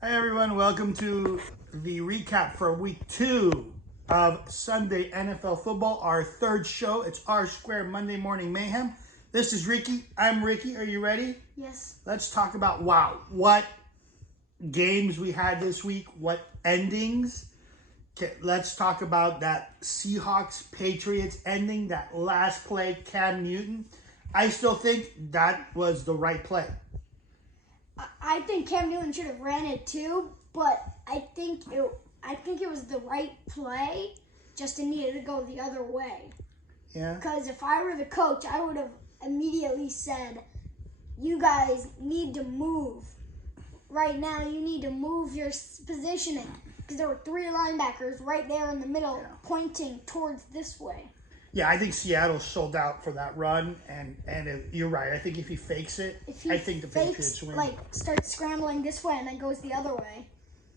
Hi everyone, welcome to the recap for week 2 of Sunday NFL football, our third show. It's R2MMMayhem. Mayhem. This is Ricky. I'm Ricky. Are you ready? Yes. Let's talk about, what games we had this week, what endings. Okay, let's talk about that Seahawks-Patriots ending, that last play, Cam Newton. I still think that was the right play. I think Cam Newton should have ran it too, but I think it was the right play. Just it needed to go the other way. Yeah. Because if I were the coach, I would have immediately said, "You guys need to move. Right now, you need to move your positioning." Because there were 3 linebackers right there in the middle, pointing towards this way. Yeah, I think Seattle sold out for that run, and you're right. I think if he fakes it, I think the Patriots win. Starts scrambling this way and then goes the other way,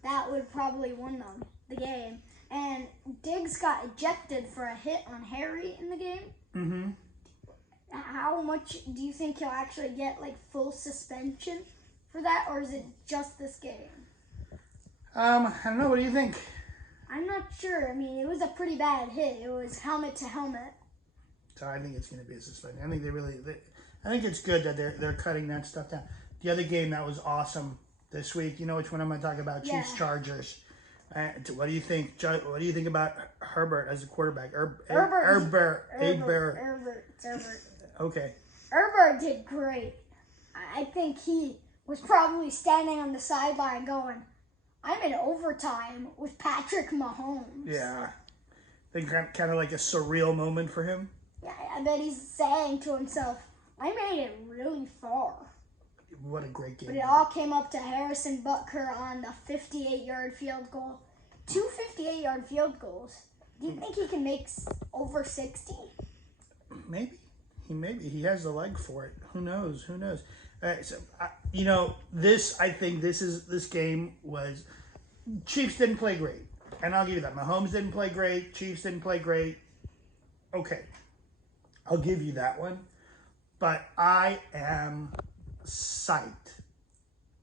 that would probably win them the game. And Diggs got ejected for a hit on Harry in the game. Mm-hmm. How much do you think he'll actually get, full suspension for that, or is it just this game? I don't know. What do you think? I'm not sure. I mean, it was a pretty bad hit. It was helmet to helmet. So I think it's going to be a suspension. I think I think it's good that they're cutting that stuff down. The other game that was awesome this week. You know which one I'm going to talk about? Yeah. Chiefs Chargers. What do you think? What do you think about Herbert as a quarterback? Herbert. Okay. Herbert did great. I think he was probably standing on the sideline going, "I'm in overtime with Patrick Mahomes." Yeah. I think kind of like a surreal moment for him. Yeah, I bet he's saying to himself, "I made it really far." What a great game. But it all came up to Harrison Butker on the 58-yard field goal. 2 58-yard field goals. Do you think he can make over 60? Maybe. He has the leg for it. Who knows? I think this game was, Chiefs didn't play great. And I'll give you that. Mahomes didn't play great. Chiefs didn't play great. Okay. I'll give you that one. But I am psyched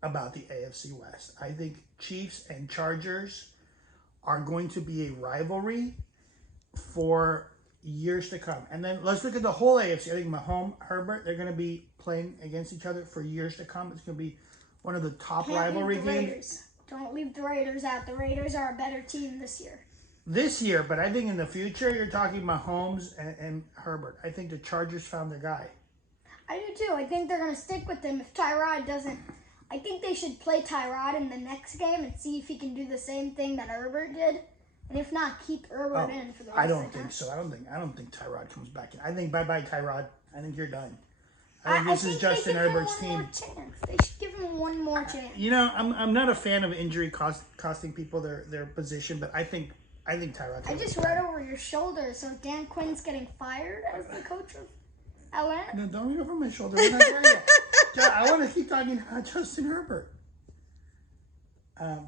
about the AFC West. I think Chiefs and Chargers are going to be a rivalry for years to come. And then let's look at the whole AFC. I think Mahomes, Herbert, they're going to be playing against each other for years to come. It's going to be one of the top rivalry games. Don't leave the Raiders out. The Raiders are a better team this year. But I think in the future, you're talking Mahomes and Herbert. I think the Chargers found their guy. I do too. I think they're going to stick with him if Tyrod doesn't. I think they should play Tyrod in the next game and see if he can do the same thing that Herbert did. And if not, keep Herbert in for the rest of the time. I don't think so. I don't think Tyrod comes back in. I think bye-bye Tyrod. I think you're done. I think this is Justin Herbert's team. They should give him one more chance. You know, I'm not a fan of injury costing people their position, but I think Tyrod. I just read over your shoulder, so Dan Quinn's getting fired as the coach of Atlanta. No, don't read over my shoulder. We're not there yet. I want to keep talking about Justin Herbert.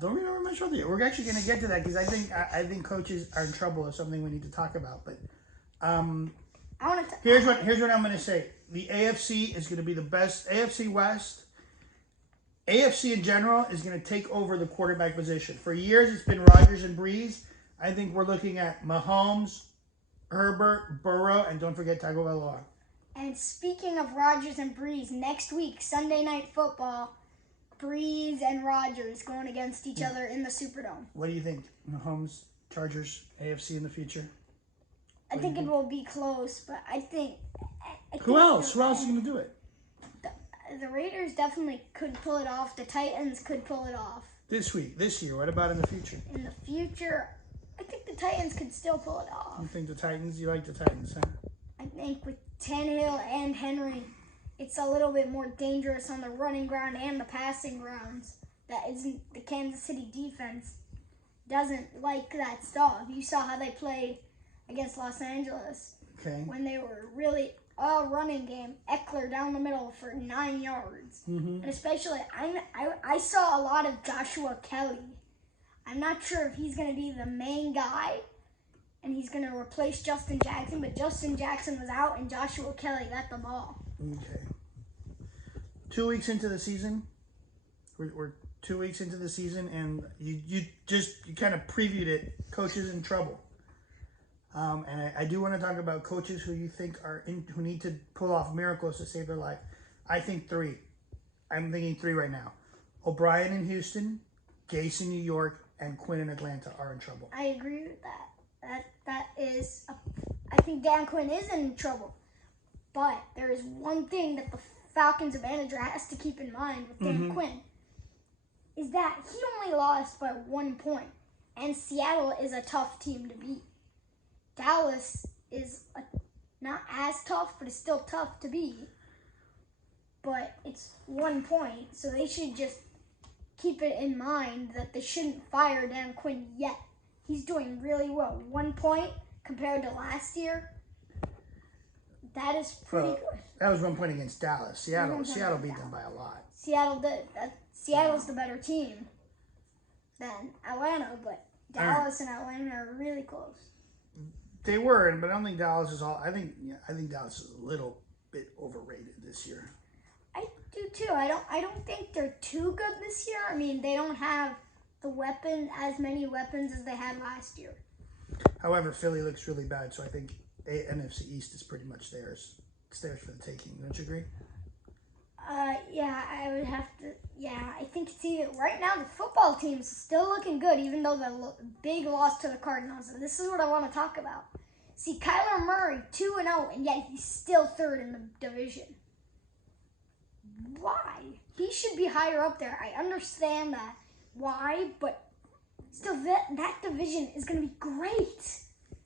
Don't read over my shoulder yet. We're actually going to get to that because I think coaches are in trouble or something we need to talk about. But here's what I'm going to say. The AFC is going to be the best. AFC West, AFC in general is going to take over the quarterback position. For years, it's been Rodgers and Breeze. I think we're looking at Mahomes, Herbert, Burrow, and don't forget Tagovailoa. And speaking of Rodgers and Breeze, next week, Sunday Night Football, Breeze and Rodgers going against each other in the Superdome. What do you think? Mahomes, Chargers, AFC in the future? I think it will be close, but I think Who else? Who else is going to do it? The Raiders definitely could pull it off. The Titans could pull it off. This year. What about in the future? In the future, I think the Titans could still pull it off. You think the Titans? You like the Titans, huh? I think with Tannehill and Henry, it's a little bit more dangerous on the running ground and the passing grounds. That isn't the Kansas City defense doesn't like that stuff. You saw how they played against Los Angeles. Okay. When they were really a running game, Eckler down the middle for 9 yards. Mm-hmm. And especially, I saw a lot of Joshua Kelly. I'm not sure if he's going to be the main guy and he's going to replace Justin Jackson, but Justin Jackson was out and Joshua Kelly got the ball. Okay. 2 weeks into the season, We're 2 weeks into the season, and you kind of previewed it. Coaches in trouble. And I do want to talk about coaches who you think who need to pull off miracles to save their life. I think 3. I'm thinking 3 right now. O'Brien in Houston, Gase in New York, and Quinn in Atlanta are in trouble. I agree with that. I think Dan Quinn is in trouble. But there is one thing that the Falcons manager has to keep in mind with Dan Quinn, is that he only lost by 1 point. And Seattle is a tough team to beat. Dallas is not as tough, but it's still tough to beat. But it's 1 point, so they should just keep it in mind that they shouldn't fire Dan Quinn yet. He's doing really well. 1 point compared to last year. That is pretty good. That was 1 point against Dallas. Seattle beat them by a lot. Seattle's the better team than Atlanta, but Dallas and Atlanta are really close. They were, but I don't think Dallas is all. I think Dallas is a little bit overrated this year. I do too. I don't think they're too good this year. I mean, they don't have as many weapons as they had last year. However, Philly looks really bad, so I think NFC East is pretty much theirs. It's theirs for the taking. Don't you agree? Yeah, I would have to. Yeah, I think it's either right now the football team's still looking good, even though the big loss to the Cardinals. And this is what I want to talk about. See, Kyler Murray 2-0, and yet he's still 3rd in the division. Why? He should be higher up there. I understand that. Why? But still, that division is going to be great.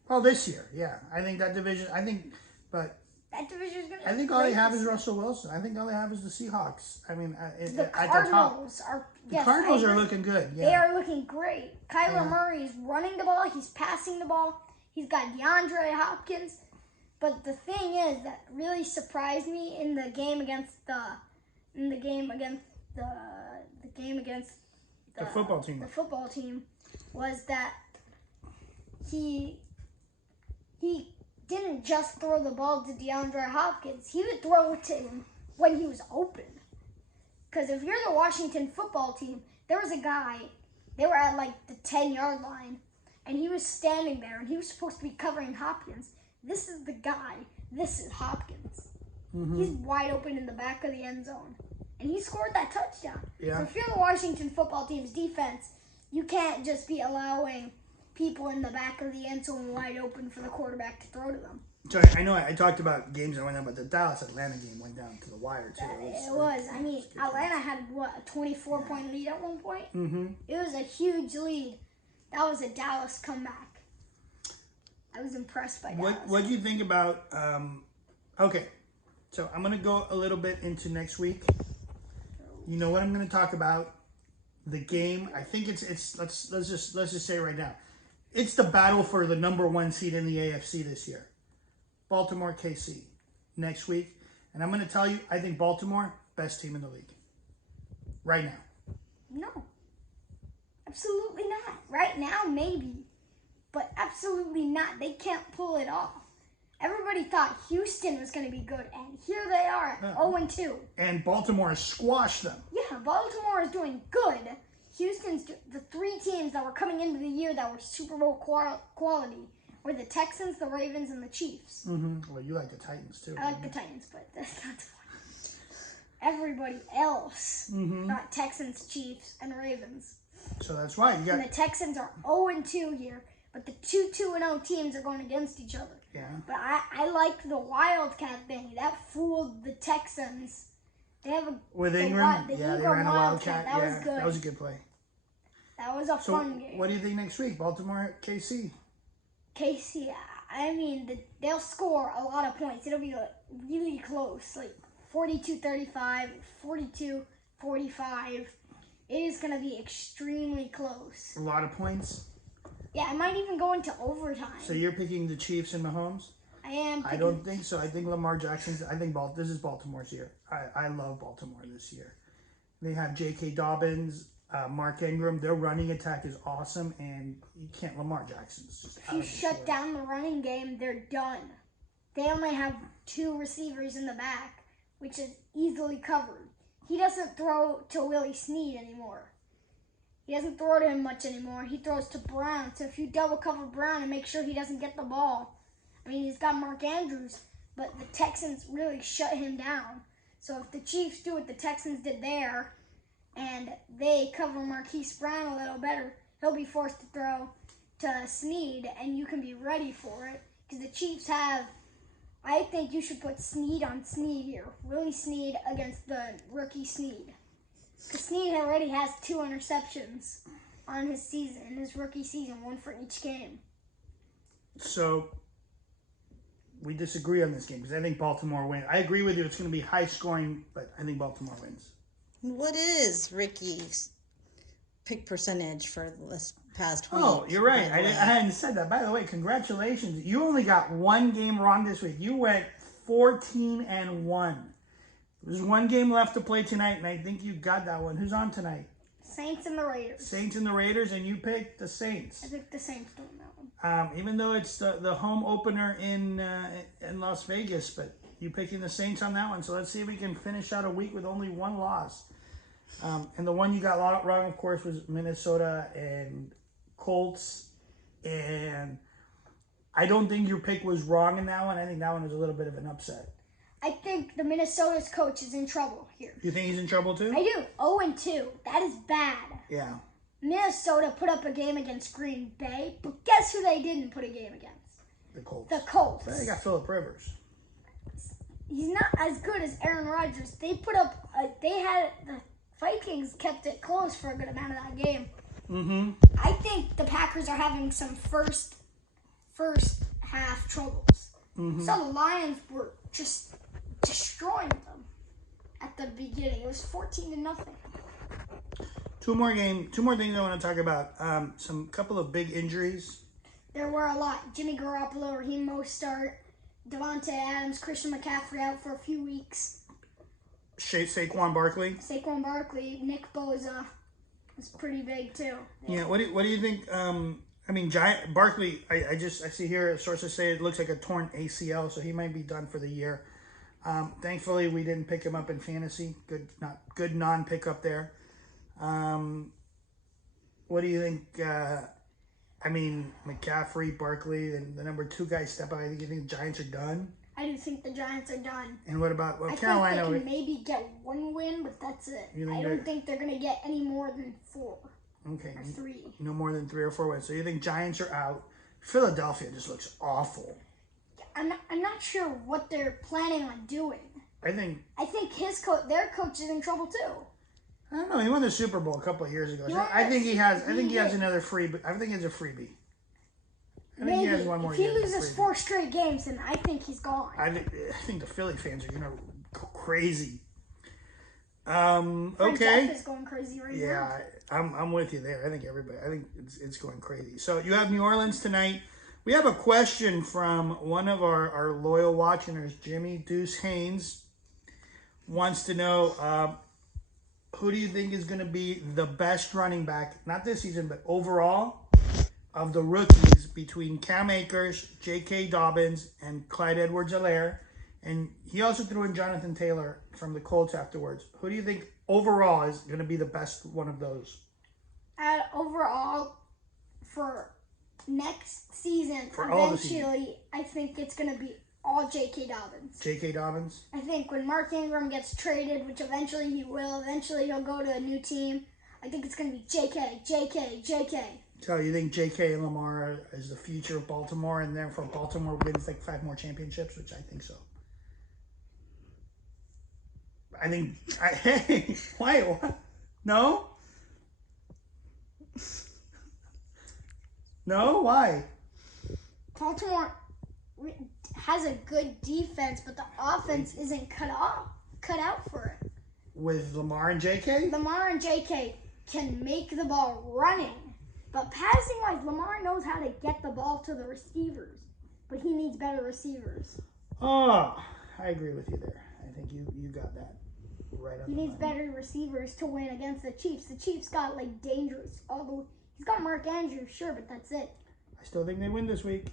Well, this year, yeah. I think that division. But that division is going to be I think great. all they have is Russell Wilson. I think all they have is the Seahawks. I mean, the Cardinals are looking good. Yeah. They are looking great. Kyler Murray is running the ball. He's passing the ball. He's got DeAndre Hopkins. But the thing is that really surprised me in the game against the football team. The football team was that he didn't just throw the ball to DeAndre Hopkins. He would throw it to him when he was open. Because if you're the Washington football team, there was a guy, they were at like the 10-yard line, and he was standing there, and he was supposed to be covering Hopkins. This is the guy. This is Hopkins. He's wide open in the back of the end zone. And he scored that touchdown. Yeah. So if you're the Washington football team's defense, you can't just be allowing people in the back of the end zone wide open for the quarterback to throw to them. So I know I talked about games that went down, but the Dallas-Atlanta game went down to the wire, too. I mean, Atlanta had, a 24-point lead at one point? Mm-hmm. It was a huge lead. That was a Dallas comeback. I was impressed by Dallas. What do you think about, okay, so I'm going to go a little bit into next week. You know what I'm going to talk about? The game. I think it's let's just say right now. It's the battle for the number 1 seed in the AFC this year. Baltimore, KC, next week. And I'm going to tell you, I think Baltimore, best team in the league. Right now. No. Absolutely not. Right now, maybe. But absolutely not. They can't pull it off. Everybody thought Houston was going to be good, and here they are, 0-2. And Baltimore has squashed them. Yeah, Baltimore is doing good. Houston's the 3 teams that were coming into the year that were Super Bowl quality were the Texans, the Ravens, and the Chiefs. Mm-hmm. Well, you like the Titans, too. I like the Titans, but that's not the one. Everybody else, not Texans, Chiefs, and Ravens. So that's right. And the Texans are 0-2 here, but the 2-0 teams are going against each other. Yeah. But I like the Wildcat thing. That fooled the Texans. They have with Ingram. They ran a Wildcat. That was good. That was a good play. That was a fun game. What do you think next week? Baltimore, KC? KC, I mean, they'll score a lot of points. It'll be really close, like 42-35, 42-45. It is going to be extremely close. A lot of points? Yeah, it might even go into overtime. So you're picking the Chiefs and Mahomes? I am. I don't think so. I think Lamar Jackson's. This is Baltimore's year. I love Baltimore this year. They have J.K. Dobbins, Mark Ingram. Their running attack is awesome, and you can't. Lamar Jackson's just. If you shut down the running game, they're done. They only have 2 receivers in the back, which is easily covered. he doesn't throw to Willie Snead anymore. He doesn't throw to him much anymore. He throws to Brown. So if you double cover Brown and make sure he doesn't get the ball, I mean, he's got Mark Andrews, but the Texans really shut him down. So if the Chiefs do what the Texans did there and they cover Marquise Brown a little better, he'll be forced to throw to Snead, and you can be ready for it. Because the Chiefs have, I think you should put Snead on Snead here. Willie Snead against the rookie Snead. Because Snead already has 2 interceptions on his season, his rookie season, 1 for each game. So we disagree on this game because I think Baltimore wins. I agree with you. It's going to be high scoring, but I think Baltimore wins. What is Ricky's pick percentage for this past week? Oh, you're right. I hadn't said that. By the way, congratulations. You only got 1 game wrong this week. You went 14-1. There's 1 game left to play tonight, and I think you got that one. Who's on tonight? Saints and the Raiders. Saints and the Raiders, and you picked the Saints. I think the Saints doing that one. Even though it's the home opener in Las Vegas, but you picking the Saints on that one. So let's see if we can finish out a week with only 1 loss. And the one you got wrong, of course, was Minnesota and Colts. And I don't think your pick was wrong in that one. I think that one was a little bit of an upset. I think the Minnesota's coach is in trouble here. You think he's in trouble too? I do. 0-2. That is bad. Yeah. Minnesota put up a game against Green Bay, but guess who they didn't put a game against? The Colts. The Colts. They got Phillip Rivers. He's not as good as Aaron Rodgers. They put up. The Vikings kept it close for a good amount of that game. Mm-hmm. I think the Packers are having some first half troubles. Mm-hmm. So the Lions were just destroying them at the beginning. It was 14-0. Two more things I want to talk about. Some couple of big injuries. There were a lot. Jimmy Garoppolo, Raheem Mostert, Devontae Adams, Christian McCaffrey out for a few weeks. Saquon Barkley. Saquon Barkley, Nick Bosa was pretty big too. Yeah. What do you think? I mean, Barkley. I see here sources say it looks like a torn ACL, so he might be done for the year. Thankfully, we didn't pick him up in fantasy. Good non-pickup there. What do you think? I mean, McCaffrey, Barkley, and the number 2 guy step out. You think the Giants are done? I do think the Giants are done. And what about Carolina? I think they can maybe get 1 win, but that's it. I don't think they're going to get any more than 4. Okay. Or 3. No more than 3 or 4 wins. So you think Giants are out? Philadelphia just looks awful. I'm not sure what they're planning on doing. I think their coach is in trouble too. I don't know. He won the Super Bowl a couple of years ago. I think he has another freebie. I think it's a freebie. I think he has one more. If he loses 4 straight games, then I think he's gone. I think the Philly fans are gonna go crazy. Okay. Jeff is going crazy right now. Yeah, I'm with you there. I think it's going crazy. So you have New Orleans tonight. We have a question from one of our loyal watchers, Jimmy Deuce Haynes, wants to know who do you think is going to be the best running back, not this season, but overall, of the rookies between Cam Akers, J.K. Dobbins, and Clyde Edwards-Helaire. And he also threw in Jonathan Taylor from the Colts afterwards. Who do you think overall is going to be the best one of those? Overall, for next season, I think it's going to be all J.K. Dobbins. J.K. Dobbins? I think when Mark Ingram gets traded, which eventually he will, eventually he'll go to a new team, I think it's going to be J.K. So you think J.K. and Lamar is the future of Baltimore, and therefore Baltimore wins like 5 more championships, which I think so. I think, hey, why? What? No? No? Why? Baltimore has a good defense, but the offense isn't cut out for it. With Lamar and J.K.? Lamar and J.K. can make the ball running, but passing-wise, Lamar knows how to get the ball to the receivers, but he needs better receivers. Oh, I agree with you there. I think you got that right on. He needs better receivers to win against the Chiefs. The Chiefs got like dangerous. Although he's got Mark Andrews, sure, but that's it. I still think they win this week.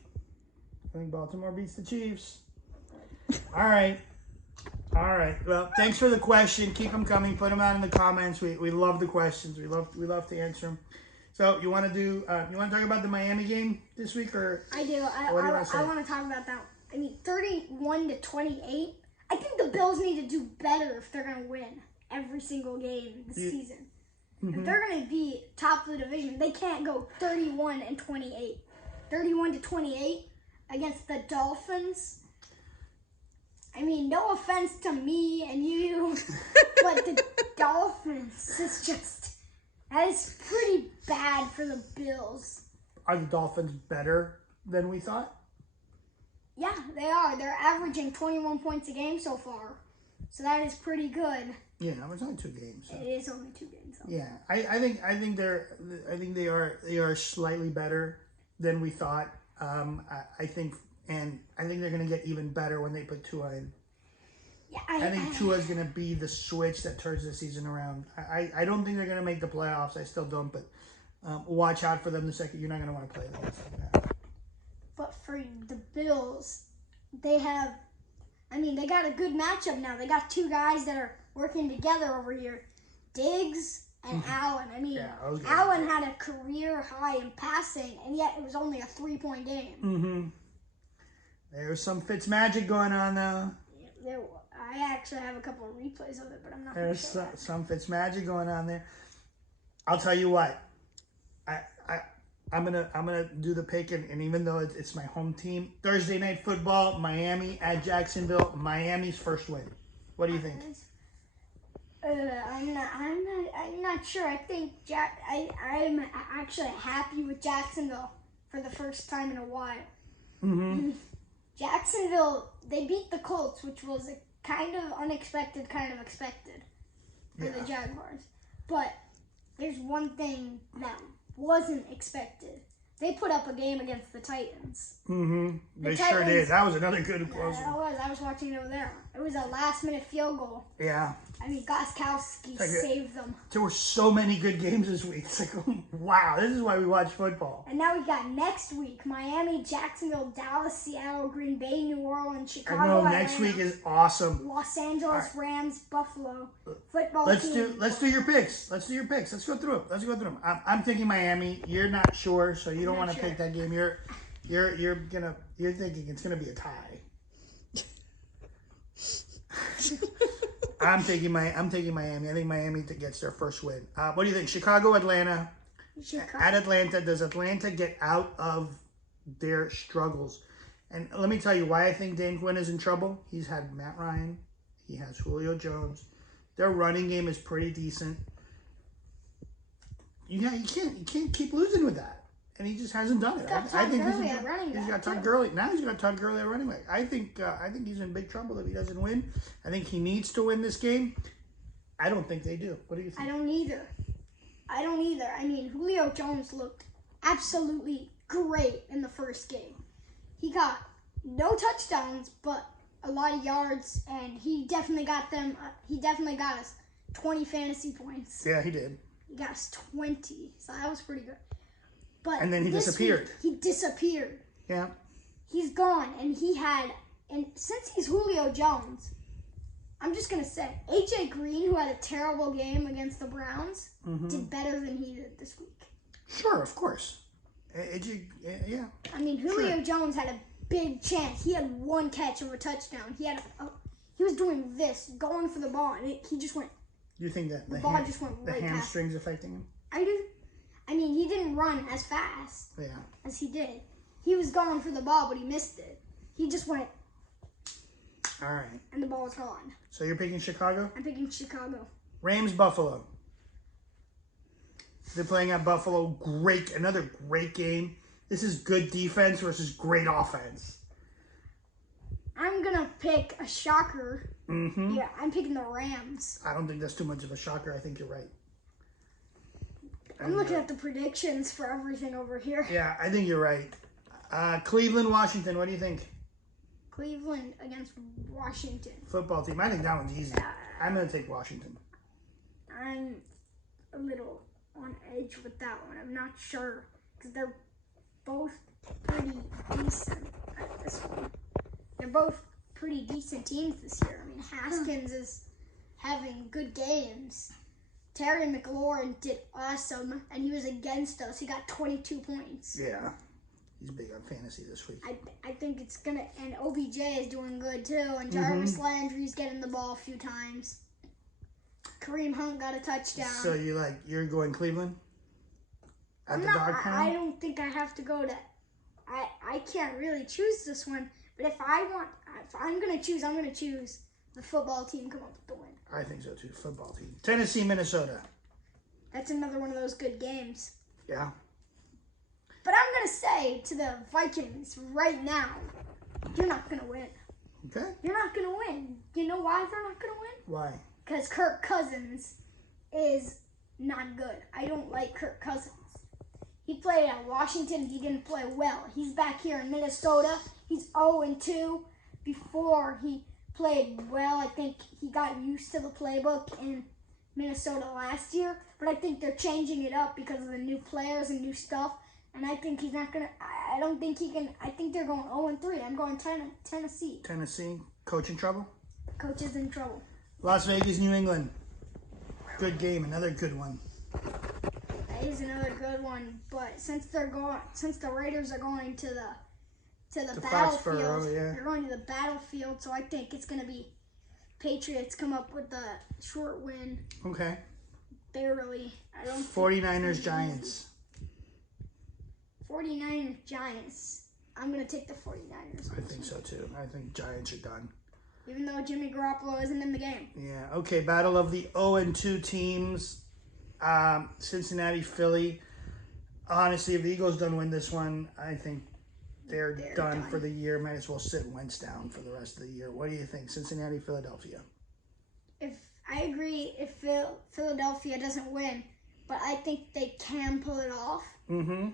I think Baltimore beats the Chiefs. All right. All right. Well, thanks for the question. Keep them coming. Put them out in the comments. We love the questions. We love to answer them. So you want to do? You want to talk about the Miami game this week, or I do. what do you want to say? I want to talk about that. I mean, 31-28. I think the Bills need to do better if they're going to win every single game this season. If they're going to be top of the division, they can't go 31-28. 31-28 against the Dolphins. I mean, no offense to me and you, but the Dolphins is just, that is pretty bad for the Bills. Are the Dolphins better than we thought? Yeah, they are. They're averaging 21 points a game so far. So that is pretty good. Yeah, it was only 2 games. So. It is only 2 games. So. Yeah, I think they are slightly better than we thought. I think they're going to get even better when they put Tua in. Yeah, I think Tua's going to be the switch that turns the season around. I don't think they're going to make the playoffs. I still don't, but watch out for them the second. You're not going to want to play them the second half. But for the Bills, they got a good matchup now. They got 2 guys that are working together over here, Diggs and Allen. I mean, Allen had a career high in passing, and yet it was only a 3-point game. There's some Fitzmagic going on though. Yeah, I actually have a couple of replays of it, but I'm not. There's some Fitzmagic going on there. I'll tell you what. I'm gonna do the pick, and even though it's my home team, Thursday night football, Miami at Jacksonville. Miami's first win. What do you think? I'm not sure. I think I'm actually happy with Jacksonville for the first time in a while. Jacksonville, they beat the Colts, which was a kind of unexpected, kind of expected for the Jaguars. But there's one thing that wasn't expected. They put up a game against the Titans. They sure did. That was another good close one. I was watching it over there. It was a last-minute field goal. Yeah. I mean, Gostkowski saved them. There were so many good games this week. It's like, wow, this is why we watch football. And now we got next week, Miami, Jacksonville, Dallas, Seattle, Green Bay, New Orleans, Chicago, I know, Atlanta, next week is awesome. Los Angeles, Rams, Buffalo, football Let's team. do your picks. Let's go through them. I'm thinking Miami. You're not sure, so you don't want to pick that game. You're thinking it's gonna be a tie. I'm taking Miami. I think Miami gets their first win. What do you think? Chicago, Atlanta. At Atlanta, does Atlanta get out of their struggles? And let me tell you why I think Dan Quinn is in trouble. He's had Matt Ryan. He has Julio Jones. Their running game is pretty decent. You can't keep losing with that. And he just hasn't done it. I think he's got Todd Gurley. Now he's got Todd Gurley at running back. I think he's in big trouble if he doesn't win. I think he needs to win this game. I don't think they do. What do you think? I don't either. I mean, Julio Jones looked absolutely great in the first game. He got no touchdowns, but a lot of yards, and he definitely got them. He definitely got us 20 fantasy points. Yeah, he did. He got us 20, so that was pretty good. And then he disappeared. He disappeared. Yeah. He's gone, and since he's Julio Jones, I'm just going to say, A.J. Green, who had a terrible game against the Browns, did better than he did this week. Sure, of course. A.J., yeah. I mean, Julio Jones had a big chance. He had 1 catch of a touchdown. He was doing this, going for the ball, and he just went. You think that the ball just went right past hamstrings affecting him? I do. I mean, he didn't run as fast as he did. He was going for the ball, but he missed it. He just went. All right. And the ball was gone. So you're picking Chicago? I'm picking Chicago. Rams, Buffalo. They're playing at Buffalo. Great. Another great game. This is good defense versus great offense. I'm going to pick a shocker. Yeah, I'm picking the Rams. I don't think that's too much of a shocker. I think you're right. I'm looking at the predictions for everything over here. Yeah, I think you're right. Cleveland, Washington. What do you think? Cleveland against Washington. Football team. I think that one's easy. I'm going to take Washington. I'm a little on edge with that one. I'm not sure because they're both pretty decent at this one. They're both pretty decent teams this year. I mean, Haskins is having good games. Terry McLaurin did awesome, and he was against us. He got 22 points. Yeah. He's big on fantasy this week. I think it's going to... And OBJ is doing good, too. And Jarvis Landry's getting the ball a few times. Kareem Hunt got a touchdown. So you're going Cleveland? At the dog pound? I don't think I have to go to... I can't really choose this one. But if I'm going to choose, I'm going to choose the football team come up with the win. I think so, too. Football team. Tennessee, Minnesota. That's another one of those good games. Yeah. But I'm going to say to the Vikings right now, you're not going to win. Okay. You're not going to win. You know why they're not going to win? Why? Because Kirk Cousins is not good. I don't like Kirk Cousins. He played at Washington. He didn't play well. He's back here in Minnesota. He's 0-2. Before he played well, I think he got used to the playbook in Minnesota last year. But I think they're changing it up because of the new players and new stuff. And I think he's not going to... I don't think he can... I think they're going 0-3. I'm going Tennessee. Tennessee. Coach in trouble? Coach is in trouble. Las Vegas, New England. Good game. Another good one. That is another good one. But since the Raiders are going to the battlefield, yeah. they're going to the battlefield, so I think it's going to be Patriots come up with a short win. Okay. Barely. I don't 49ers, Giants. 49ers, Giants. I'm going to take the 49ers. I think so, too. I think Giants are done. Even though Jimmy Garoppolo isn't in the game. Yeah. Okay, battle of the 0-2 teams. Cincinnati, Philly. Honestly, if the Eagles don't win this one, I think they're done for the year. Might as well sit Wentz down for the rest of the year. What do you think? Cincinnati, Philadelphia. I agree if Philadelphia doesn't win, but I think they can pull it off. Mm-hmm.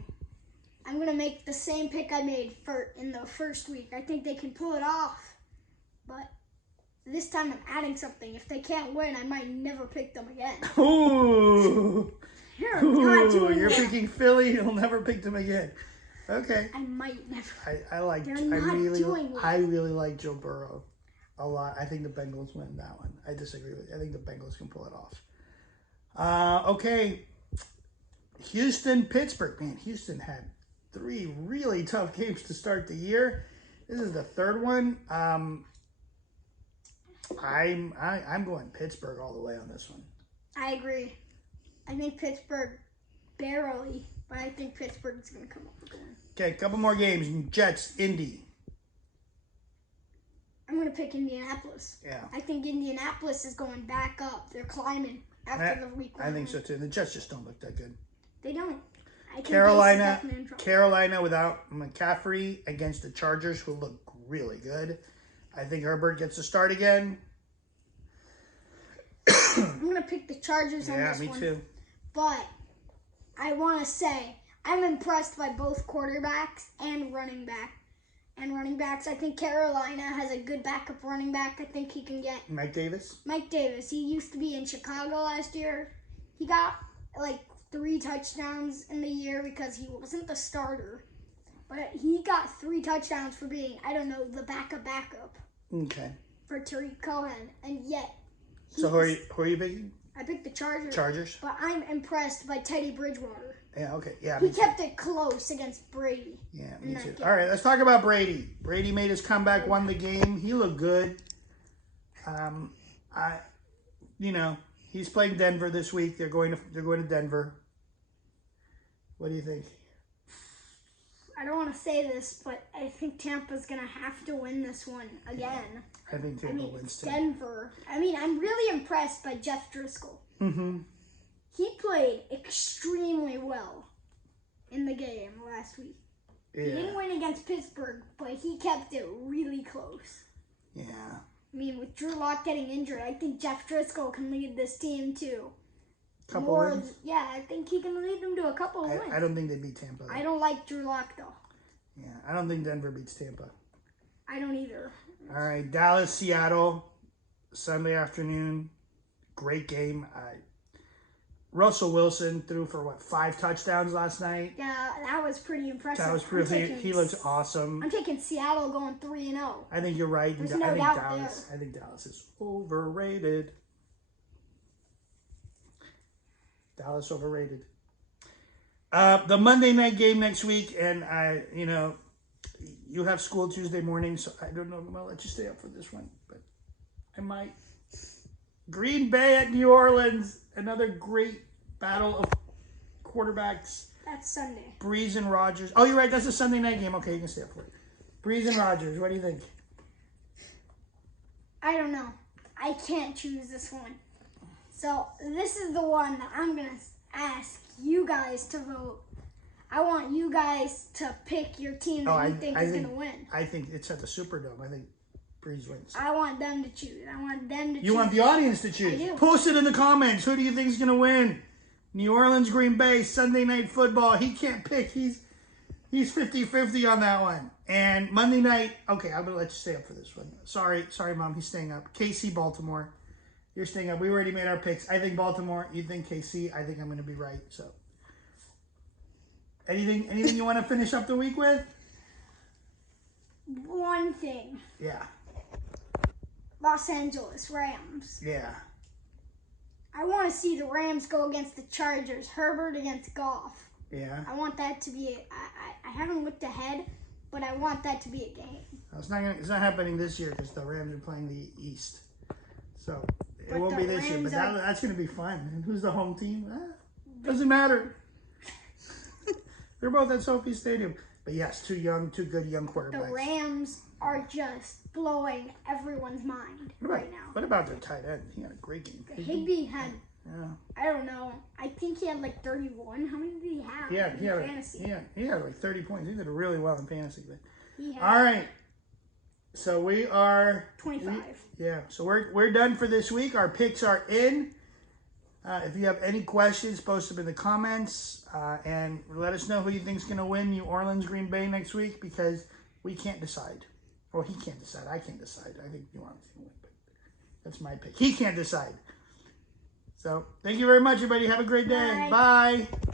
I'm going to make the same pick I made in the first week. I think they can pull it off, but this time I'm adding something. If they can't win, I might never pick them again. Ooh! You're it. picking Philly. You'll never pick them again. Okay. I might never. I really like Joe Burrow a lot. I think the Bengals win that one. I disagree with you. I think the Bengals can pull it off. Okay. Houston, Pittsburgh. Man, Houston had 3 really tough games to start the year. This is the third one. I'm going Pittsburgh all the way on this one. I agree. I think Pittsburgh barely, but I think Pittsburgh's going to come up with a win. Okay, a couple more games. Jets, Indy. I'm going to pick Indianapolis. Yeah. I think Indianapolis is going back up. They're climbing after the week 1. I think so too. The Jets just don't look that good. They don't. Carolina without McCaffrey against the Chargers, who look really good. I think Herbert gets to start again. I'm going to pick the Chargers on this one. Yeah, me too. But I want to say I'm impressed by both quarterbacks and running backs. I think Carolina has a good backup running back. I think he can get... Mike Davis? Mike Davis. He used to be in Chicago last year. He got 3 touchdowns in the year because he wasn't the starter. But he got 3 touchdowns for being, the backup. Okay. For Tariq Cohen. And yet... So who are you picking? I picked the Chargers. Chargers? But I'm impressed by Teddy Bridgewater. Yeah, okay. Yeah, he kept it close against Brady. Yeah, me too. All right, let's talk about Brady. Brady made his comeback, won the game. He looked good. He's playing Denver this week. They're going to Denver. What do you think? I don't want to say this, but I think Tampa's going to have to win this one again. I think Tampa wins too. Denver. I'm really impressed by Jeff Driscoll. Mm-hmm. He played extremely well in the game last week. Yeah. He didn't win against Pittsburgh, but he kept it really close. Yeah. With Drew Lock getting injured, I think Jeff Driscoll can lead this team to couple wins? Yeah, I think he can lead them to a couple of wins. I don't think they beat Tampa. I don't like Drew Lock, though. Yeah, I don't think Denver beats Tampa. I don't either. All right, Dallas, Seattle, Sunday afternoon. Great game. Russell Wilson threw for, what, 5 touchdowns last night? Yeah, that was pretty impressive. That was pretty. He looks awesome. I'm taking Seattle going 3-0. I think you're right. There's no doubt I think Dallas is overrated. Dallas overrated. The Monday night game next week, and you have school Tuesday morning, so I don't know if I'm gonna let you stay up for this one, but I might. Green Bay at New Orleans, another great battle of quarterbacks. That's Sunday. Breeze and Rodgers. Oh, you're right. That's a Sunday night game. Okay, you can stay up for it. Breeze and Rodgers. What do you think? I don't know. I can't choose this one. So this is the one that I'm going to ask you guys to vote. I want you guys to pick your team that you think is going to win. I think it's at the Superdome. I think Breeze wins. I want them to choose. I want them to choose. You want the audience to choose? I do. Post it in the comments. Who do you think is going to win? New Orleans, Green Bay, Sunday Night Football. He can't pick. He's 50-50 on that one. And Monday night, okay, I'm going to let you stay up for this one. Sorry, Mom. He's staying up. KC, Baltimore. You're staying up. We already made our picks. I think Baltimore. You think KC. I think I'm going to be right. So, anything you want to finish up the week with? One thing. Yeah. Los Angeles Rams. Yeah. I want to see the Rams go against the Chargers. Herbert against Goff. Yeah. I want that to be I haven't looked ahead, but I want that to be a game. It's not happening this year because the Rams are playing the East. So, it But won't the be this year, but Rams that's going to be fun. And who's the home team? Doesn't matter. They're both at Sophie Stadium. But yes, two good young quarterbacks. The Rams are just blowing everyone's mind right now. What about their tight end? He had a great game. Higbee had, Yeah. I don't know, I think he had like 31. How many did he have in fantasy? He had like 30 points. He did really well in fantasy. But He had all right. So we are 25. So we're done for this week. Our picks are in. If you have any questions, post them in the comments and let us know who you think is going to win New Orleans, Green Bay next week because we can't decide. Well, he can't decide. I can't decide. I think New Orleans is going to win, but that's my pick. He can't decide. So thank you very much, everybody. Have a great day. Bye. Bye.